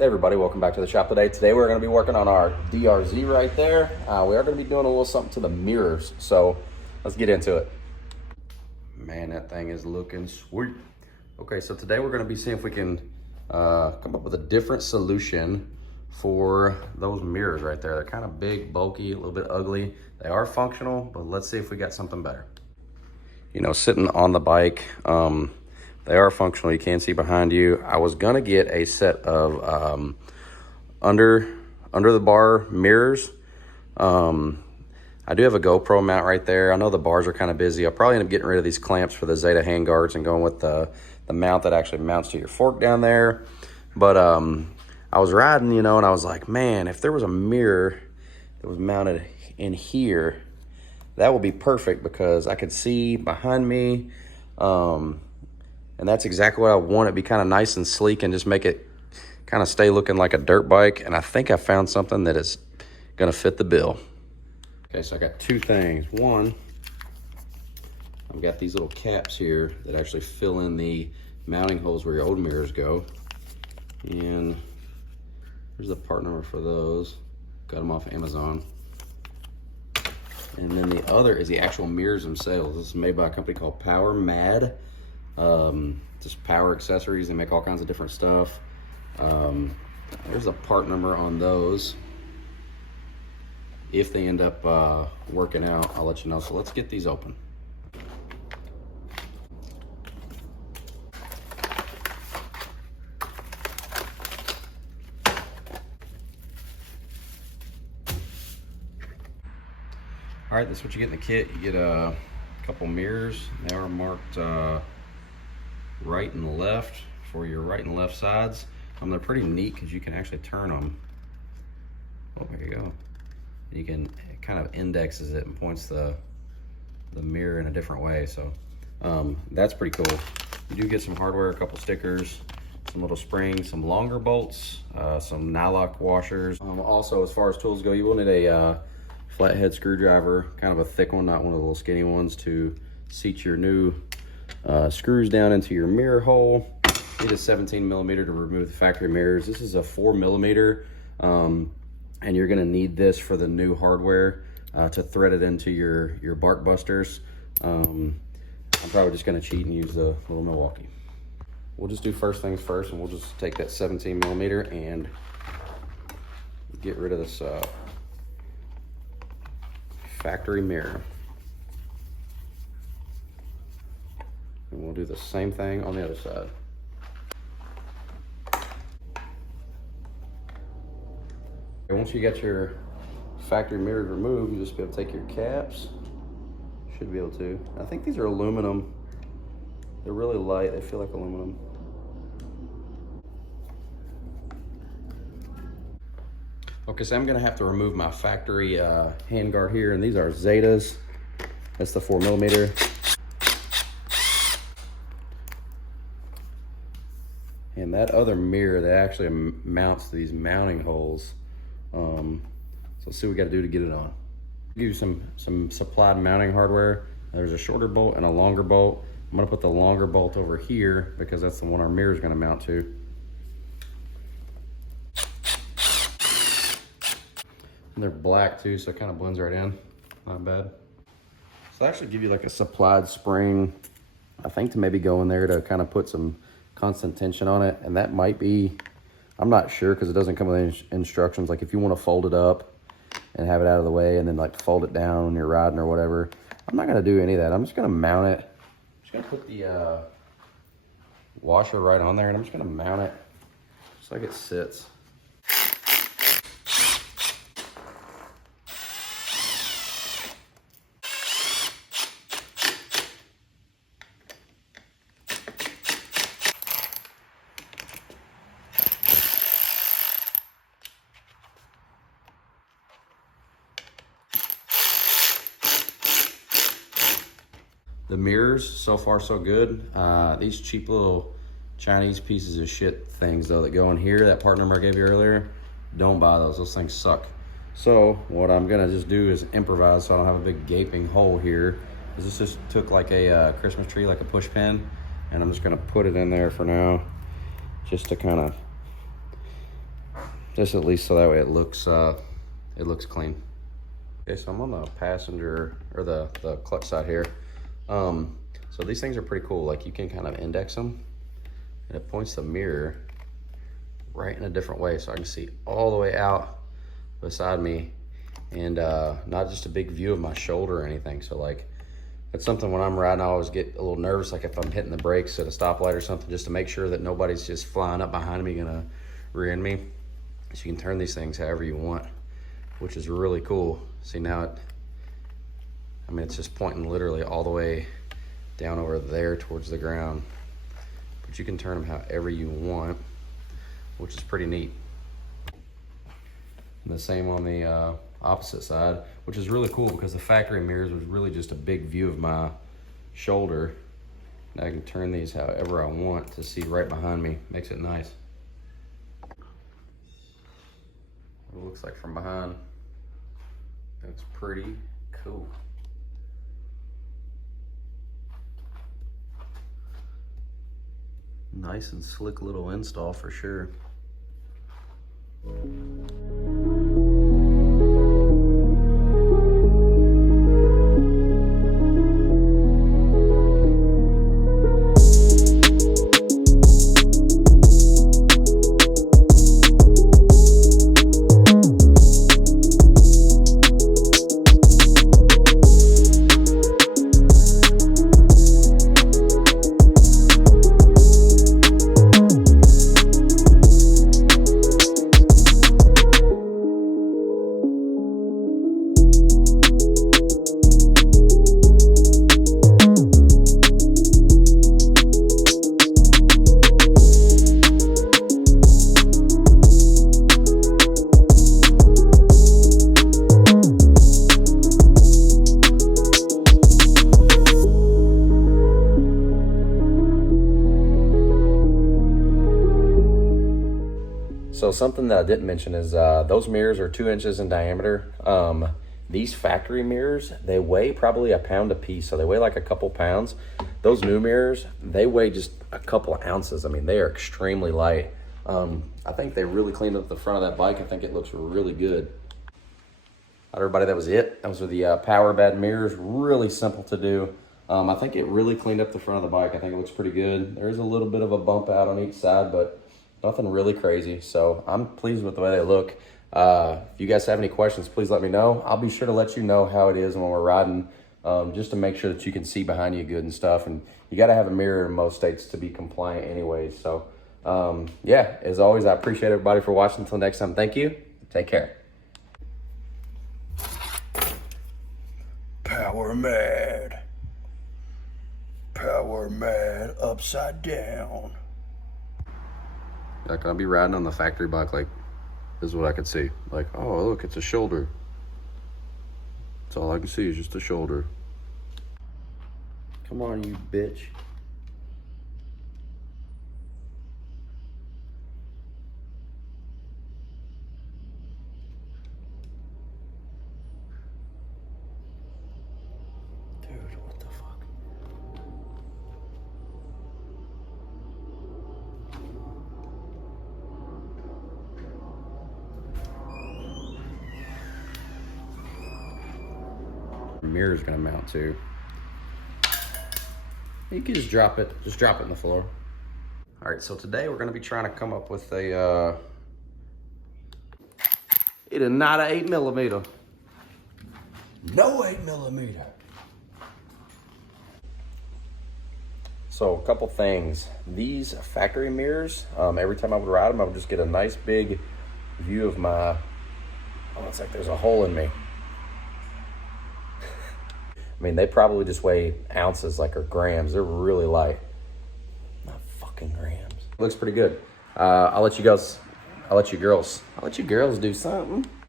Hey everybody, welcome back to the shop today. Today we're going to be working on our DRZ right there. We are going to be doing a little something to the mirrors, so let's get into it. Man, that thing is looking sweet. Okay, so today we're going to be seeing if we can come up with a different solution for those mirrors right there. They're kind of big, bulky, a little bit ugly. They are functional, but let's see if we got something better. You know, sitting on the bike, they are functional. You can see behind you. I was gonna get a set of under the bar mirrors. I do have a GoPro mount right there. I know the bars are kind of busy. I'll probably end up getting rid of these clamps for the Zeta handguards and going with the mount that actually mounts to your fork down there. But I was riding, you know, and I was like, man, if there was a mirror that was mounted in here, that would be perfect because I could see behind me. And that's exactly what I want. It'd be kind of nice and sleek and just make it kind of stay looking like a dirt bike. And I think I found something that is gonna fit the bill. Okay, so I got two things. One, I've got these little caps here that actually fill in the mounting holes where your old mirrors go. And here's the part number for those. Got them off Amazon. And then the other is the actual mirrors themselves. This is made by a company called PowerMadd. Just power accessories. They make all kinds of different stuff. There's a part number on those. If they end up working out, I'll let you know. So let's get these open. All right, that's what you get in the kit. You get a couple mirrors. They are marked right and left for your right and left sides. They're pretty neat because you can actually turn them. Oh, there you go. You can, it kind of indexes it and points the mirror in a different way. So that's pretty cool. You do get some hardware, a couple stickers, some little springs, some longer bolts, some nylock washers. Also, as far as tools go, you will need a flathead screwdriver, kind of a thick one, not one of the little skinny ones, to seat your new screws down into your mirror hole. Need a 17 millimeter to remove the factory mirrors. This is a 4 millimeter, and you're gonna need this for the new hardware to thread it into your bark busters. I'm probably just gonna cheat and use the little Milwaukee. We'll just do first things first, and we'll just take that 17 millimeter and get rid of this factory mirror. And we'll do the same thing on the other side. And once you get your factory mirrors removed, you'll just be able to take your caps. Should be able to. I think these are aluminum. They're really light. They feel like aluminum. Okay, so I'm gonna have to remove my factory handguard here, and these are Zetas. That's the 4 millimeter. And that other mirror that actually mounts to these mounting holes. So let's see what we got to do to get it on. I'll give you some supplied mounting hardware. There's a shorter bolt and a longer bolt. I'm gonna put the longer bolt over here because that's the one our mirror is gonna mount to. And they're black too, so it kind of blends right in. Not bad. So I actually give you like a supplied spring, I think, to maybe go in there to kind of put some constant tension on it. And that might be, I'm not sure because it doesn't come with instructions. Like if you want to fold it up and have it out of the way and then like fold it down when you're riding or whatever, I'm not gonna do any of that. I'm just gonna mount it. I'm just gonna put the washer right on there, and I'm just gonna mount it just like it sits. The mirrors, so far so good. These cheap little Chinese pieces of shit things though that go in here, that part number I gave you earlier, don't buy those. Those things suck. So what I'm gonna just do is improvise so I don't have a big gaping hole here. This just took like a Christmas tree, like a push pin, and I'm just gonna put it in there for now, just to kind of Just at least so that way it looks clean. Okay, so I'm on the passenger, or the clutch side here. So these things are pretty cool. Like, you can kind of index them, and it points the mirror right in a different way, so I can see all the way out beside me, and not just a big view of my shoulder or anything. So like, that's something when I'm riding, I always get a little nervous, like if I'm hitting the brakes at a stoplight or something, just to make sure that nobody's just flying up behind me gonna rear end me. So you can turn these things however you want, which is really cool. See, now it's just pointing literally all the way down over there towards the ground, but you can turn them however you want, which is pretty neat. And the same on the opposite side, which is really cool because the factory mirrors was really just a big view of my shoulder. Now I can turn these however I want to see right behind me. Makes it nice. What it looks like from behind. That's pretty cool. Nice and slick little install for sure. So something that I didn't mention is those mirrors are 2 inches in diameter. These factory mirrors, they weigh probably a pound a piece, so they weigh like a couple pounds. Those new mirrors, they weigh just a couple of ounces. I mean, they are extremely light. I think they really cleaned up the front of that bike. I think it looks really good. All right, everybody, that was it. Those are the PowerMadd mirrors. Really simple to do. I think it really cleaned up the front of the bike. I think it looks pretty good. There is a little bit of a bump out on each side, but nothing really crazy. So I'm pleased with the way they look. If you guys have any questions, please let me know. I'll be sure to let you know how it is when we're riding, just to make sure that you can see behind you good and stuff. And you got to have a mirror in most states to be compliant anyways. So yeah, as always, I appreciate everybody for watching. Until next time, thank you. Take care. PowerMadd. PowerMadd upside down. Like, I'll be riding on the factory bike, like, this is what I could see. Like, oh, look, it's a shoulder. That's all I can see is just a shoulder. Come on, you bitch. Dude, what the fuck? Mirror's gonna mount too. You can just drop it in the floor. All right, so today we're gonna be trying to come up with a it is not an 8mm. No 8mm. So a couple things. These factory mirrors, every time I would ride them, I would just get a nice big view of my, oh, it's like there's a hole in me. I mean, they probably just weigh ounces, like, or grams. They're really light. Not fucking grams. Looks pretty good. I'll let you girls do something.